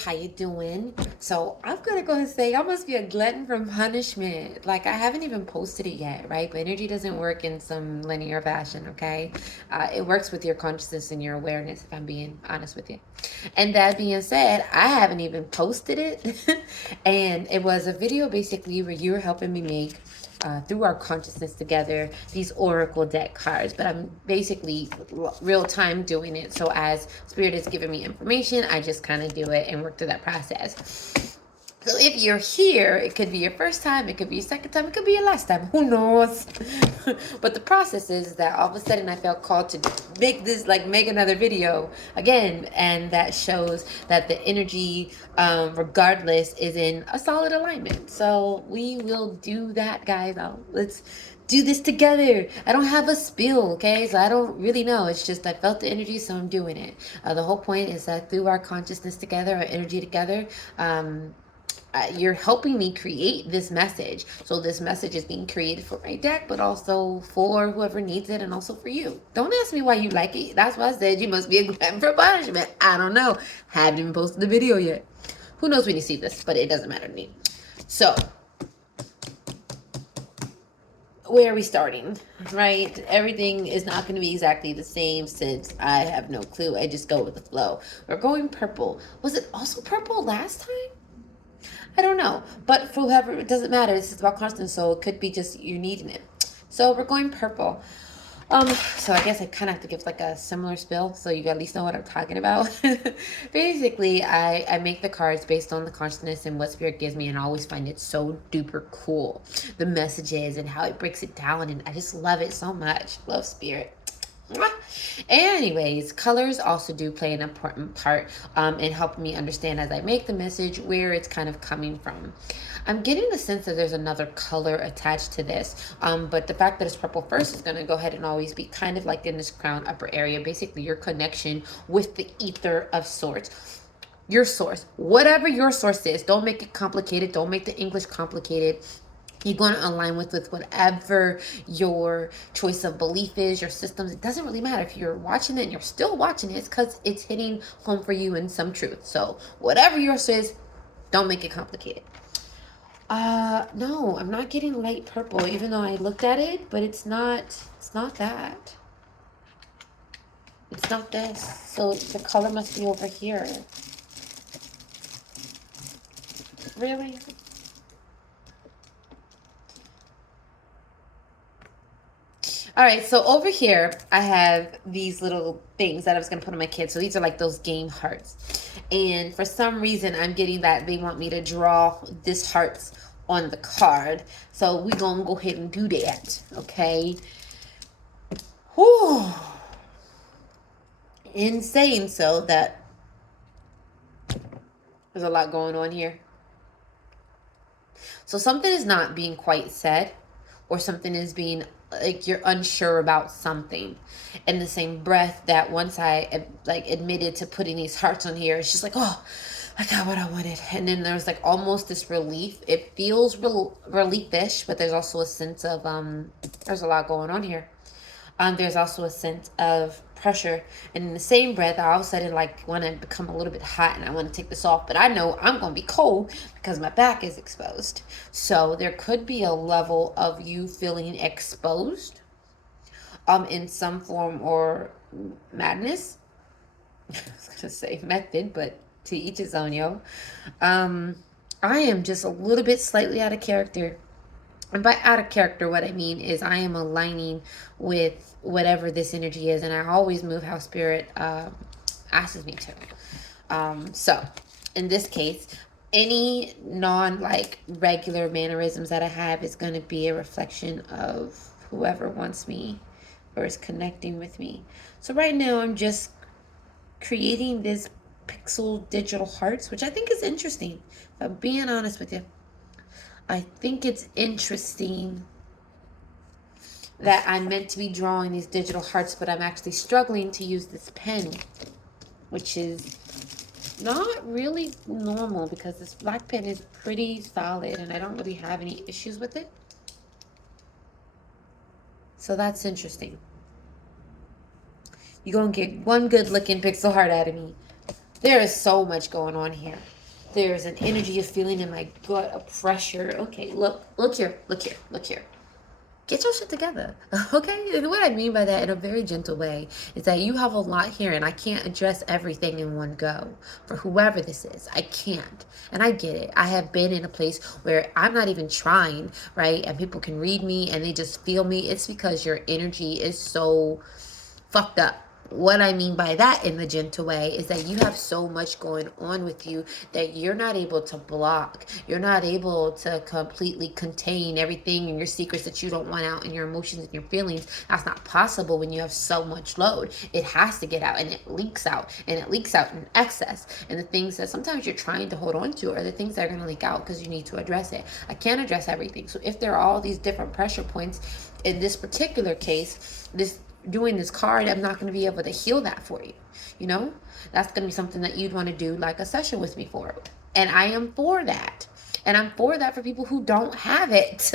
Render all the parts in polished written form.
how you doing? So I'm gonna go and say I must be a glutton from punishment. Like I haven't even posted it yet, right? But energy doesn't work in some linear fashion, okay? It works with your consciousness and your awareness, if I'm being honest with you. And that being said, I haven't even posted it. And it was a video basically where you were helping me make through our consciousness together these oracle deck cards, but I'm basically real time doing it. So as spirit is giving me information, I just kind of do it and work through that process. So if you're here, it could be your first time, it could be your second time, it could be your last time, who knows? But the process is that all of a sudden I felt called to make this, like make another video again, and that shows that the energy, regardless, is in a solid alignment. So we will do that, guys. Let's do this together. I don't have a spill, okay? So I don't really know. It's just I felt the energy, so I'm doing it. The whole point is that through our consciousness together, our energy together, you're helping me create this message. So this message is being created for my deck, but also for whoever needs it, and also for you. Don't ask me why you like it. That's why I said you must be a glutton for punishment. I don't know. Haven't even posted the video yet. Who knows when you see this, but it doesn't matter to me. So where are we starting, right? Everything is not going to be exactly the same since I have no clue. I just go with the flow. We're going purple. Was it also purple last time? I don't know. But for whoever, it doesn't matter. This is about constant, so it could be just you needing it. So we're going purple. So I guess I kind of have to give like a similar spill so you at least know what I'm talking about. Basically, I make the cards based on the consciousness and what spirit gives me, and I always find it so duper cool. The messages and how it breaks it down, and I just love it so much. Love spirit. Anyways, colors also do play an important part in helping me understand as I make the message where it's kind of coming from. I'm getting the sense that there's another color attached to this, but the fact that it's purple first is going to go ahead and always be kind of like in this crown upper area, basically your connection with the ether of sorts. Your source, whatever your source is, don't make it complicated. Don't make the English complicated. You're going to align with whatever your choice of belief is, your systems. It doesn't really matter if you're watching it and you're still watching it. It's because it's hitting home for you in some truth. So whatever yours is, don't make it complicated. No, I'm not getting light purple, even though I looked at it, but it's not that. It's not this. So the color must be over here. Really? All right, so over here, I have these little things that I was going to put on my kids. So these are like those game hearts. And for some reason, I'm getting that they want me to draw this hearts on the card. So we're going to go ahead and do that, okay? Whew. In saying so, that there's a lot going on here. So something is not being quite said, or something is being like you're unsure about something. In the same breath that once I like admitted to putting these hearts on here, it's just like, oh, I got what I wanted. And then there's like almost this relief. It feels reliefish, but there's also a sense of there's a lot going on here. There's also a sense of pressure, and in the same breath I all of a sudden like want to become a little bit hot and I want to take this off, but I know I'm gonna be cold because my back is exposed. So there could be a level of you feeling exposed in some form or madness. I was gonna say method, but to each his own, yo. I am just a little bit slightly out of character. And by out of character, what I mean is I am aligning with whatever this energy is, and I always move how spirit asks me to. So in this case, any non like regular mannerisms that I have is going to be a reflection of whoever wants me or is connecting with me. So right now I'm just creating this pixel digital hearts, which I think is interesting. If I'm being honest with you, I think it's interesting that I'm meant to be drawing these digital hearts, but I'm actually struggling to use this pen, which is not really normal because this black pen is pretty solid and I don't really have any issues with it. So that's interesting. You're going to get one good looking pixel heart out of me. There is so much going on here. There's an energy of feeling in my gut, a pressure. Okay, look here, look here, look here. Get your shit together. Okay? And what I mean by that in a very gentle way is that you have a lot here and I can't address everything in one go for whoever this is. I can't. And I get it. I have been in a place where I'm not even trying, right? And people can read me and they just feel me. It's because your energy is so fucked up. What I mean by that in the gentle way is that you have so much going on with you that you're not able to block. You're not able to completely contain everything and your secrets that you don't want out and your emotions and your feelings. That's not possible when you have so much load. It has to get out and it leaks out and it leaks out in excess. And the things that sometimes you're trying to hold on to are the things that are going to leak out because you need to address it. I can't address everything. So if there are all these different pressure points in this particular case, doing this card, I'm not going to be able to heal that for you. You know, that's going to be something that you'd want to do like a session with me for. And I am for that. And I'm for that for people who don't have it.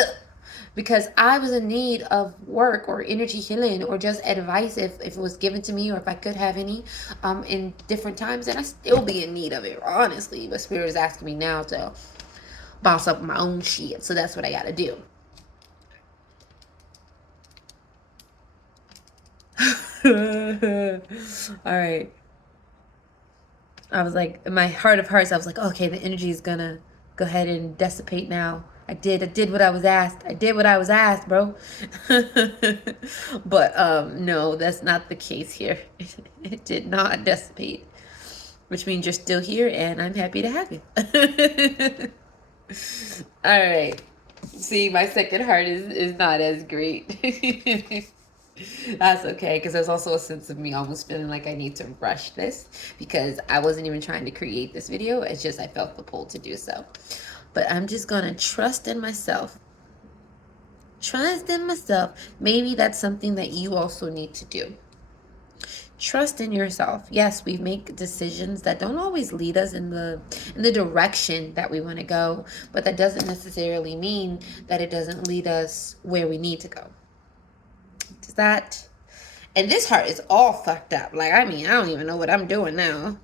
Because I was in need of work or energy healing or just advice if it was given to me or if I could have any in different times. And I still be in need of it, honestly. But Spirit is asking me now to boss up my own shit. So that's what I got to do. All right. I was like, in my heart of hearts, I was like, okay, the energy is gonna go ahead and dissipate now. I did what I was asked. I did what I was asked, bro. But no, that's not the case here. It did not dissipate, which means you're still here, and I'm happy to have you. All right. See, my second heart is not as great. That's okay, because there's also a sense of me almost feeling like I need to rush this because I wasn't even trying to create this video. It's just I felt the pull to do so. But I'm just going to trust in myself. Trust in myself. Maybe that's something that you also need to do. Trust in yourself. Yes, we make decisions that don't always lead us in the direction that we want to go, but that doesn't necessarily mean that it doesn't lead us where we need to go. Does that? And this heart is all fucked up. Like, I mean, I don't even know what I'm doing now,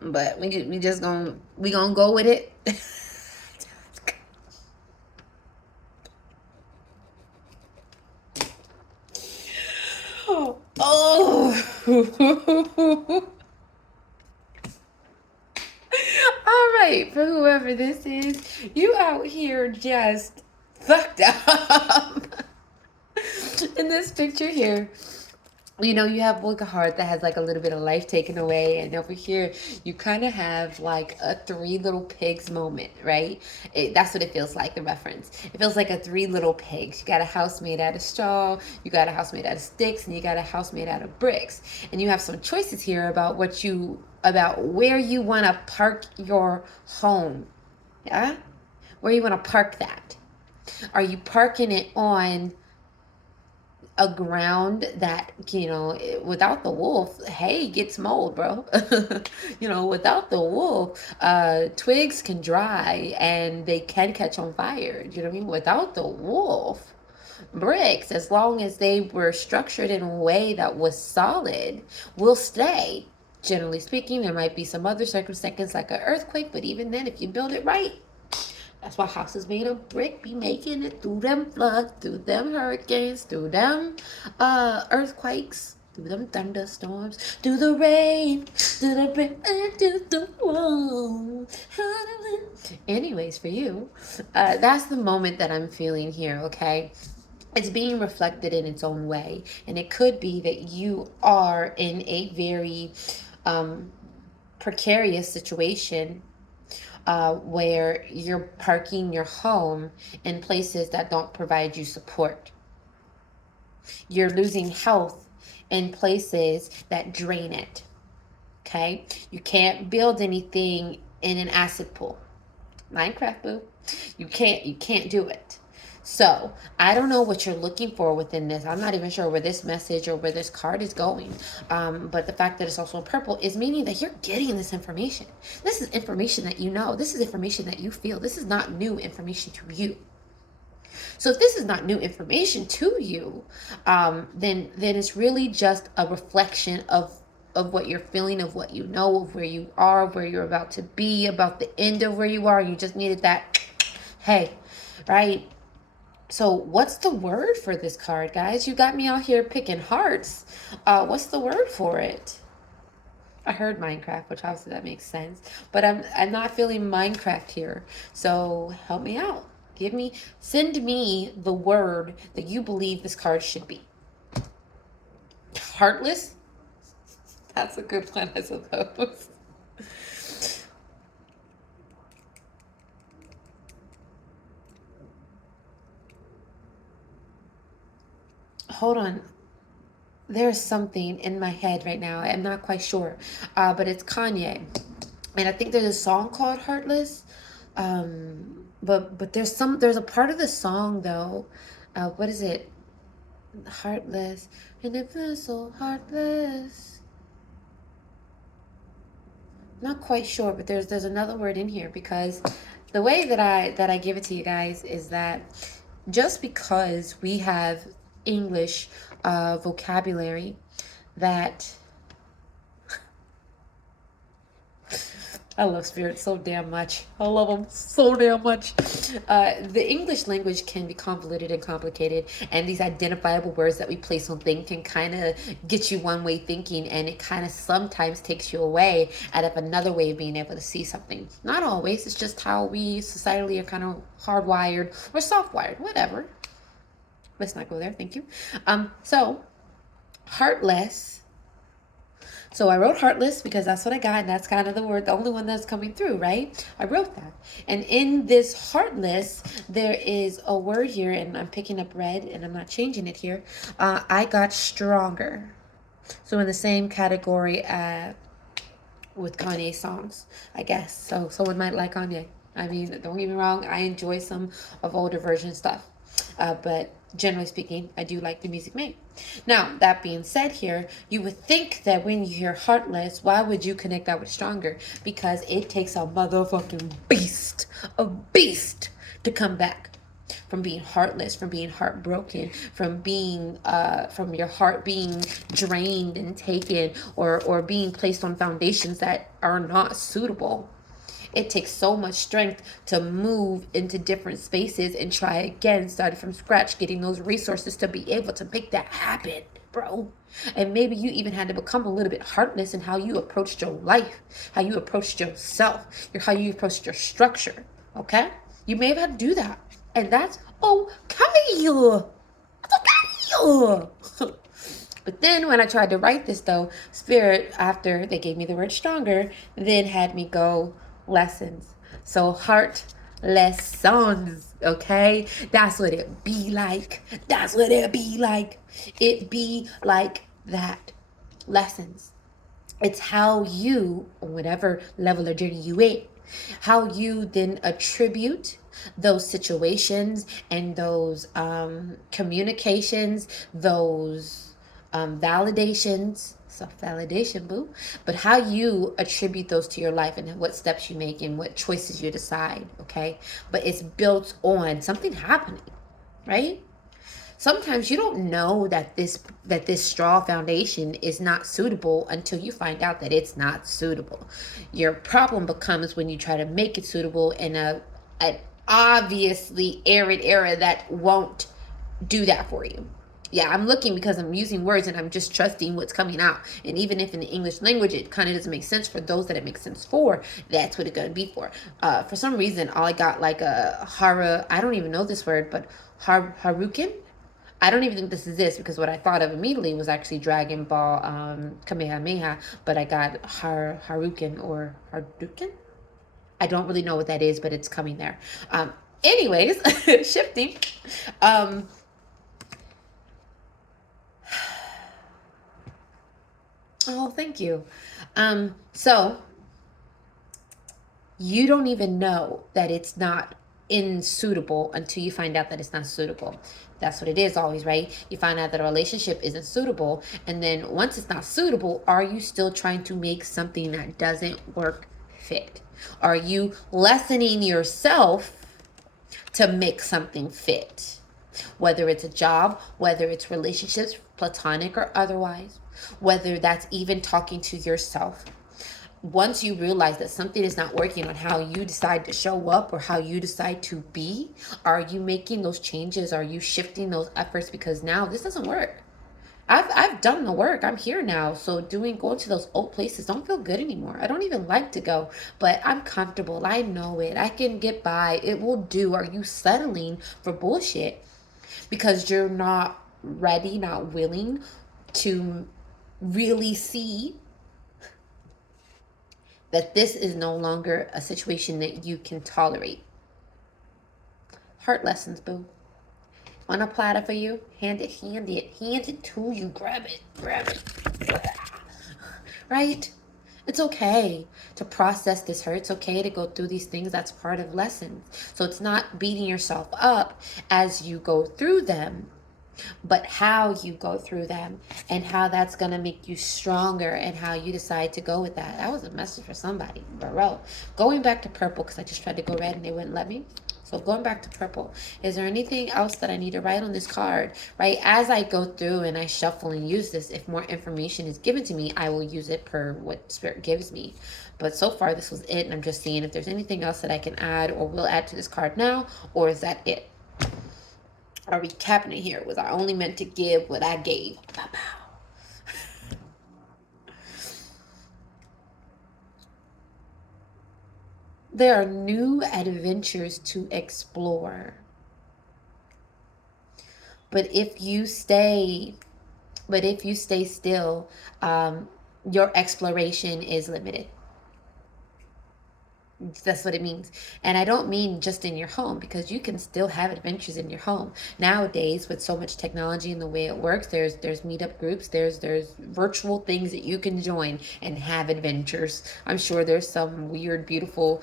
but we just gonna go with it. Oh. All right, for whoever this is, you out here just fucked up. In this picture here, you know, you have like a heart that has like a little bit of life taken away, and over here you kind of have like a Three Little Pigs moment, right? That's what it feels like, the reference. It feels like a Three Little Pigs. You got a house made out of straw, you got a house made out of sticks, and you got a house made out of bricks. And you have some choices here about where you want to park your home. Yeah? Where you want to park that. Are you parking it on a ground that, you know, without the wolf, hay gets mold, bro. You know, without the wolf, twigs can dry and they can catch on fire. Do you know what I mean? Without the wolf, bricks, as long as they were structured in a way that was solid, will stay. Generally speaking, there might be some other circumstances like an earthquake, but even then, if you build it right, that's why houses made of brick be making it through them floods, through them hurricanes, through them earthquakes, through them thunderstorms, through the rain, through the brick, and through the wall. Anyways, for you, that's the moment that I'm feeling here, okay? It's being reflected in its own way. And it could be that you are in a very precarious situation where you're parking your home in places that don't provide you support. You're losing health in places that drain it. Okay? You can't build anything in an acid pool. Minecraft, boo. You can't do it. So I don't know what you're looking for within this. I'm not even sure where this message or where this card is going. But the fact that it's also purple is meaning that you're getting this information. This is information that you know. This is information that you feel. This is not new information to you. So if this is not new information to you, then it's really just a reflection of of what you're feeling, of what you know, of where you are, where you're about to be, about the end of where you are. You just needed that, hey, right? So what's the word for this card, guys? You got me out here picking hearts. What's the word for it? I heard Minecraft, which obviously that makes sense, but I'm not feeling Minecraft here. So help me out. Send me the word that you believe this card should be. Heartless? That's a good one, I suppose. Hold on. There's something in my head right now. I'm not quite sure, but it's Kanye, and I think there's a song called "Heartless." But there's a part of the song though. What is it? Heartless, and it feels so heartless. Not quite sure, but there's another word in here, because the way that I give it to you guys is that just because we have English vocabulary that I love spirits so damn much. I love them so damn much. The English language can be convoluted and complicated, and these identifiable words that we place on things can kind of get you one way thinking, and it kind of sometimes takes you away out of another way of being able to see something. Not always. It's just how we societally are kind of hardwired or soft-wired, whatever. Let's not go there. Thank you. So heartless. So I wrote heartless because that's what I got, and that's kind of the word, the only one that's coming through, right? I wrote that. And in this heartless, there is a word here, and I'm picking up red, and I'm not changing it here. I got stronger. So in the same category with Kanye songs, I guess. So someone might like Kanye. I mean, don't get me wrong, I enjoy some of older version stuff. But generally speaking, I do like the music made. Now, that being said here, you would think that when you hear heartless, why would you connect that with stronger? Because it takes a motherfucking beast, to come back from being heartless, from being heartbroken, from being from your heart being drained and taken, or being placed on foundations that are not suitable. It takes so much strength to move into different spaces and try again, starting from scratch, getting those resources to be able to make that happen, bro. And maybe you even had to become a little bit heartless in how you approached your life, how you approached yourself, how you approached your structure, okay? You may have had to do that. And that's okay. That's okay. But then when I tried to write this, though, Spirit, after they gave me the word stronger, then had me go lessons. So heartless songs, okay? That's what it be like. That's what it be like. It be like that. Lessons. It's how you, on whatever level or journey you in, how you then attribute those situations and those communications, those validations, self-validation, boo, but how you attribute those to your life and what steps you make and what choices you decide, okay? But it's built on something happening, right? Sometimes you don't know that this straw foundation is not suitable until you find out that it's not suitable. Your problem becomes when you try to make it suitable in an obviously arid area that won't do that for you. Yeah, I'm looking because I'm using words and I'm just trusting what's coming out. And even if in the English language it kind of doesn't make sense for those that it makes sense for, that's what it's going to be for. For some reason, all I got like a I don't even know this word, but Haruken? I don't even think this is this, because what I thought of immediately was actually Dragon Ball Kamehameha, but I got Haruken or Hadouken? I don't really know what that is, but it's coming there. Anyways, shifting. Oh, thank you. So you don't even know that it's not unsuitable until you find out that it's not suitable. That's what it is always, right? You find out that a relationship isn't suitable, and then once it's not suitable, are you still trying to make something that doesn't work fit? Are you lessening yourself to make something fit? Whether it's a job, whether it's relationships, platonic or otherwise. whether that's even talking to yourself. Once you realize that something is not working on how you decide to show up or how you decide to be, are you making those changes? Are you shifting those efforts? Because now this doesn't work. I've done the work. I'm here now. So going to those old places don't feel good anymore. I don't even like to go, but I'm comfortable. I know it. I can get by. It will do. Are you settling for bullshit because you're not ready, not willing to really see that this is no longer a situation that you can tolerate? Heart lessons, boo. On a platter for you, hand it to you, grab it. Right? It's okay to process this hurt. It's okay to go through these things. That's part of lessons. So it's not beating yourself up as you go through them, but how you go through them and how that's going to make you stronger and how you decide to go with that. That was a message for somebody, bro. Going back to purple, because I just tried to go red and they wouldn't let me. So going back to purple, is there anything else that I need to write on this card, right? As I go through and I shuffle and use this, if more information is given to me, I will use it per what Spirit gives me. But so far, this was it. And I'm just seeing if there's anything else that I can add or will add to this card now, or is that it? Are we capping it here? Was I only meant to give what I gave? Pow, pow. There are new adventures to explore. But if you stay still, your exploration is limited. That's what it means. And I don't mean just in your home, because you can still have adventures in your home. Nowadays, with so much technology and the way it works, there's meetup groups, there's virtual things that you can join and have adventures. I'm sure there's some weird, beautiful,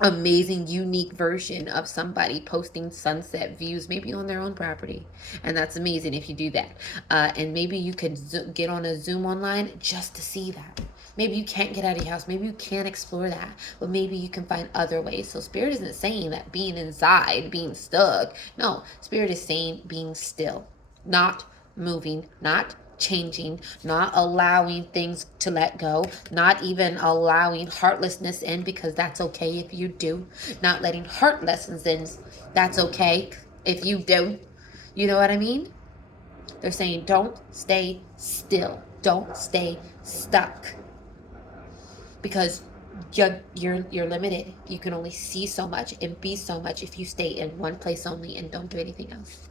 amazing, unique version of somebody posting sunset views maybe on their own property, and that's amazing if you do that. And maybe you could get on a Zoom online just to see that. Maybe you can't get out of your house, maybe you can't explore that, but maybe you can find other ways. So Spirit isn't saying that being inside, being stuck. No, Spirit is saying being still, not moving, not changing, not allowing things to let go, not even allowing heartlessness in, because that's okay if you do, not letting heart lessons in, that's okay if you do. You know what I mean? They're saying don't stay still, don't stay stuck, because you're limited. You can only see so much and be so much if you stay in one place only and don't do anything else.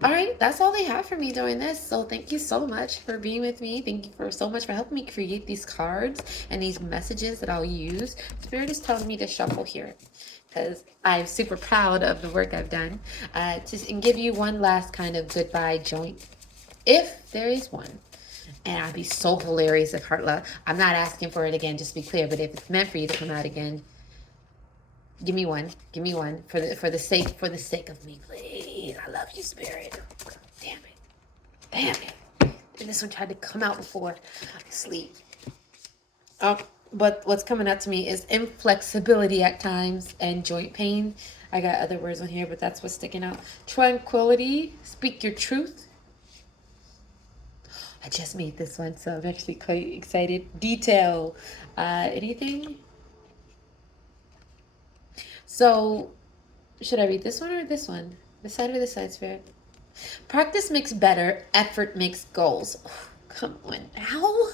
All right, that's all they have for me doing this. So thank you so much for being with me. Thank you for so much for helping me create these cards and these messages that I'll use. Spirit is telling me to shuffle here because I'm super proud of the work I've done. And give you one last kind of goodbye joint, if there is one. And I'd be so hilarious if Heartla. I'm not asking for it again, just to be clear. But if it's meant for you to come out again, give me one. Give me one for the sake of me, please. I love you, Spirit. Damn it. And this one tried to come out before I sleep. Oh, but what's coming up to me is inflexibility at times and joint pain. I got other words on here, but that's what's sticking out. Tranquility. Speak your truth. I just made this one, so I'm actually quite excited. Detail. Anything? So, should I read this one or this one? This side or this side, Spirit? Practice makes better. Effort makes goals. Oh, come on now.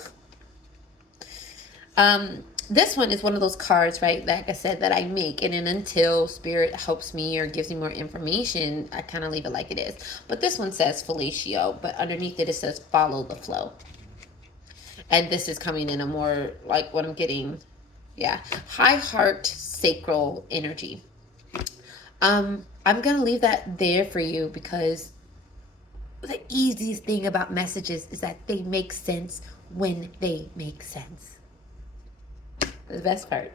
This one is one of those cards, right? Like I said, that I make, and then until Spirit helps me or gives me more information, I kind of leave it like it is. But this one says fellatio, but underneath it says follow the flow. And this is coming in a more like what I'm getting. Yeah, high heart, sacral energy. I'm gonna leave that there for you, because the easiest thing about messages is that they make sense when they make sense. The best part.